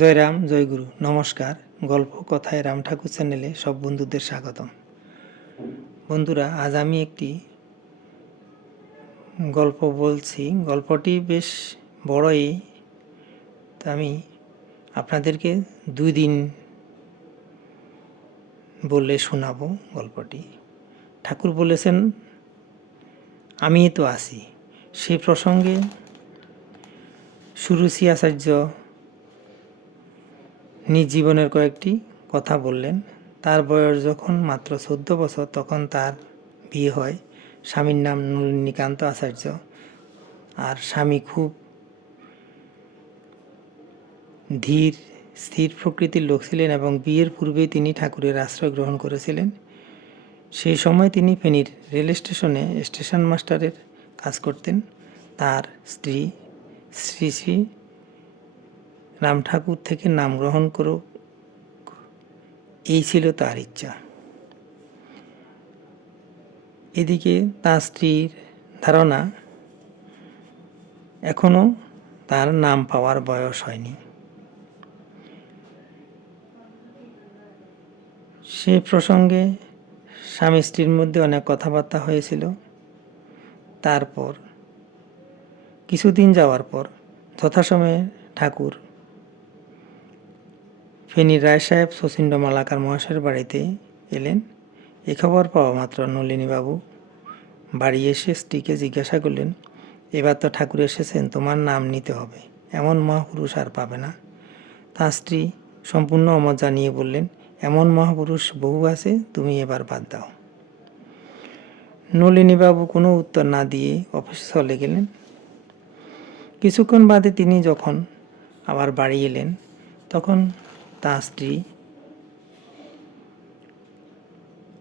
জয় রাম, জয় গুরু। নমস্কার। গল্প কথায় রাম ঠাকুর চ্যানেলে সব বন্ধুদের স্বাগতম। বন্ধুরা, আজ আমি একটি গল্প বলছি। গল্পটি বেশ বড়ই। তো আমি আপনাদেরকে 2 দিন বলে শোনাবো গল্পটি। ঠাকুর বলেছেন, আমি তো আছি। সেই প্রসঙ্গে সুরুচি আচার্য নিজ জীবনের কয়েকটি কথা বললেন। তার বয়স যখন মাত্র 14 বছর, তখন তার বিয়ে হয়। স্বামীর নাম নলিনীকান্ত আচার্য। আর স্বামী খুব ধীর স্থির প্রকৃতির লোক ছিলেন এবং বিয়ের পূর্বেই তিনি ঠাকুরের আশ্রয় গ্রহণ করেছিলেন। সেই সময় তিনি ফেনীর রেল স্টেশনে স্টেশন মাস্টারের কাজ করতেন। তার স্ত্রী শ্রী শ্রী রাম ঠাকুর থেকে নাম গ্রহণ করুক, এই ছিল তার ইচ্ছা। এদিকে তার স্ত্রীর ধারণা এখনও তার নাম পাওয়ার বয়স হয়নি। সে প্রসঙ্গে স্বামী স্ত্রীর মধ্যে অনেক কথাবার্তা হয়েছিল। তারপর কিছুদিন যাওয়ার পর যথাসময়ে ঠাকুর ফেনীর রায় সাহেব শচীন্দ্র মালাকার মহাশয়ের বাড়িতে এলেন। এ খবর পাওয়া মাত্র নলিনীবাবু বাড়ি এসে স্ত্রীকে জিজ্ঞাসা করলেন, এবার তো ঠাকুর এসেছেন, তোমার নাম নিতে হবে, এমন মহাপুরুষ আর পাবে না। তার স্ত্রী সম্পূর্ণ অমত জানিয়ে বললেন, এমন মহাপুরুষ বহু আছে, তুমি এবার বাদ দাও। নলিনীবাবু কোনো উত্তর না দিয়ে অফিসে চলে গেলেন। কিছুক্ষণ বাদে তিনি যখন আবার বাড়ি এলেন, তখন তার স্ত্রী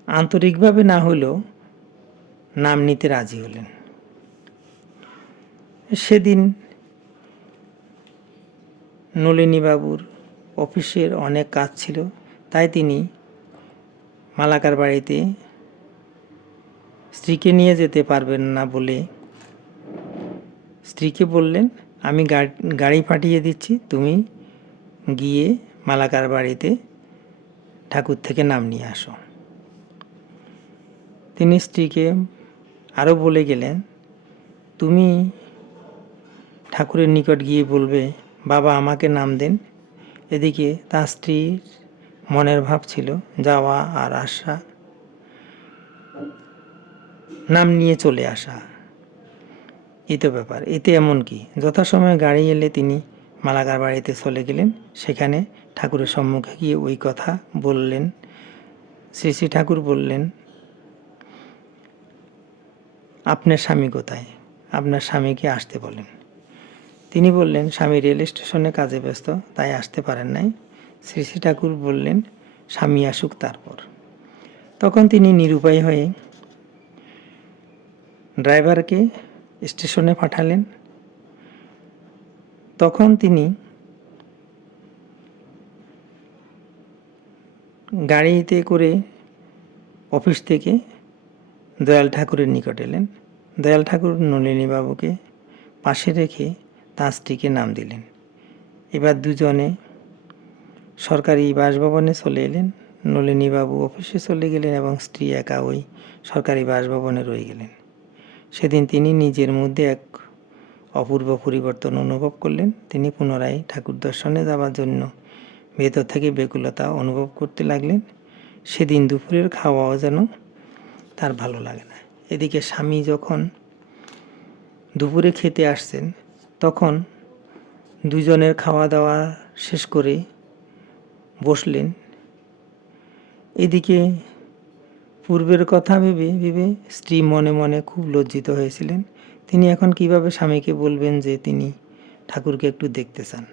আন্তরিকভাবে না হলেও নাম নিতে রাজি হলেন। সেদিন নলিনীবাবুর অফিসের অনেক কাজ ছিল, তাই তিনি মালাকার বাড়িতে স্ত্রীকে নিয়ে যেতে পারবেন না বলে স্ত্রীকে বললেন, আমি গাড়ি পাঠিয়ে দিচ্ছি, তুমি গিয়ে মালাকার বাড়িতে ঠাকুর থেকে নাম নিয়ে আসো। তিনি স্ত্রীকে আরও বলে গেলেন, তুমি ঠাকুরের নিকট গিয়ে বলবে, বাবা আমাকে নাম দেন। এদিকে তার স্ত্রীর মনের ভাব ছিল যাওয়া আর আসা, নাম নিয়ে চলে আসা, এই তো ব্যাপার। এতে এমন কি, যথাসময়ে গাড়ি এলে তিনি মালাকার বাড়িতে চলে গেলেন। সেখানে ঠাকুরের সম্মুখে গিয়ে ওই কথা বললেন। শ্রী শ্রী ঠাকুর বললেন, আপনার স্বামী কোথায়? আপনার স্বামীকে আসতে বলেন। তিনি বললেন, স্বামী রেল স্টেশনে কাজে ব্যস্ত, তাই আসতে পারেন নাই। শ্রী শ্রী ঠাকুর বললেন, স্বামী আসুক তারপর। তখন তিনি নিরুপায় হয়ে ড্রাইভারকে স্টেশনে পাঠালেন। তখন তিনি গাড়িতে করে অফিস থেকে দয়াল ঠাকুরের নিকট এলেন। দয়াল ঠাকুর নলিনীবাবুকে পাশে রেখে তাঁর স্ত্রীকে নাম দিলেন। এবার দুজনে সরকারি বাসভবনে চলে এলেন। নলিনীবাবু অফিসে চলে গেলেন এবং স্ত্রী একা ওই সরকারি বাসভবনে রয়ে গেলেন। সেদিন তিনি নিজের মধ্যে এক অপূর্ব পরিবর্তন অনুভব করলেন। তিনি পুনরায় ঠাকুর দর্শনে যাওয়ার জন্য ভেতর থেকে ব্যাকুলতা অনুভব করতে লাগলেন। সেদিন দুপুরের খাওয়াও যেন তার ভালো লাগে না। এদিকে স্বামী যখন দুপুরে খেতে আসছেন, তখন দুজনের খাওয়া দাওয়া শেষ করে বসলেন। এদিকে পূর্বের কথা ভেবে ভেবে স্ত্রী মনে মনে খুব লজ্জিত হয়েছিলেন। তিনি এখন কিভাবে স্বামীকে বলবেন যে তিনি ঠাকুরকে একটু দেখতে চান,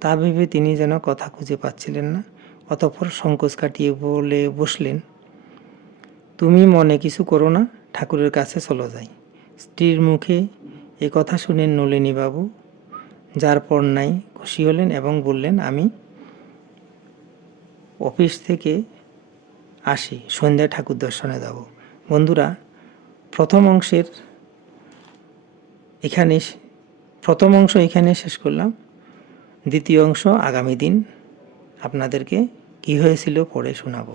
তা ভেবে তিনি যেন কথা খুঁজে পাচ্ছিলেন না। অতঃপর সংকোচ কাটিয়ে বলে বসলেন, তুমি মনে কিছু করো না, ঠাকুরের কাছে চলো যাই। স্ত্রীর মুখে এ কথা শুনে নলিনীবাবু যার পর নাই খুশি হলেন এবং বললেন, আমি অফিস থেকে আসি, সন্ধ্যায় ঠাকুর দর্শনে যাব। বন্ধুরা, প্রথম অংশ এখানে শেষ করলাম। দ্বিতীয় অংশ আগামী দিন আপনাদেরকে কী হয়েছিল পড়ে শোনাবো।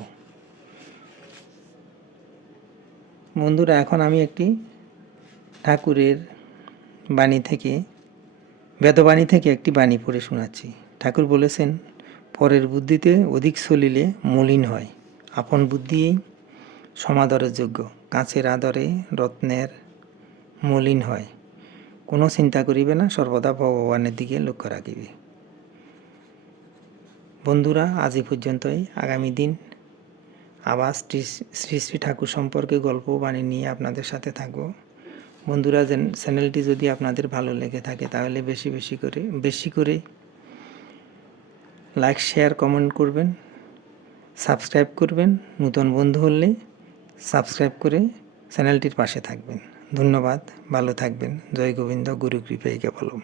বন্ধুরা, এখন আমি একটি ঠাকুরের বাণী থেকে, বেদবাণী থেকে একটি বাণী পড়ে শোনাচ্ছি। ঠাকুর বলেছেন, পরের বুদ্ধিতে অধিক চলিলে মলিন হয়, আপন বুদ্ধিই সমাদরের যোগ্য। কাঁচের আদরে রত্নের মলিন হয়, কোনো চিন্তা করিবে না, সর্বদা ভগবানের দিকে লক্ষ্য রাখিবে। বন্ধুরা, আজ এই পর্যন্তই। আগামী দিন আবার শ্রী শ্রী ঠাকুর সম্পর্কে গল্প বাণী নিয়ে আপনাদের সাথে থাকব। বন্ধুরা, চ্যানেলটি যদি আপনাদের ভালো লেগে থাকে তাহলে বেশি করে লাইক, শেয়ার, কমেন্ট করবেন, সাবস্ক্রাইব করবেন। নতুন বন্ধু হলে সাবস্ক্রাইব করে চ্যানেলটির পাশে থাকবেন। ধন্যবাদ, ভালো থাকবেন। জয় গোবিন্দ, গুরু কৃপায় কেবলম।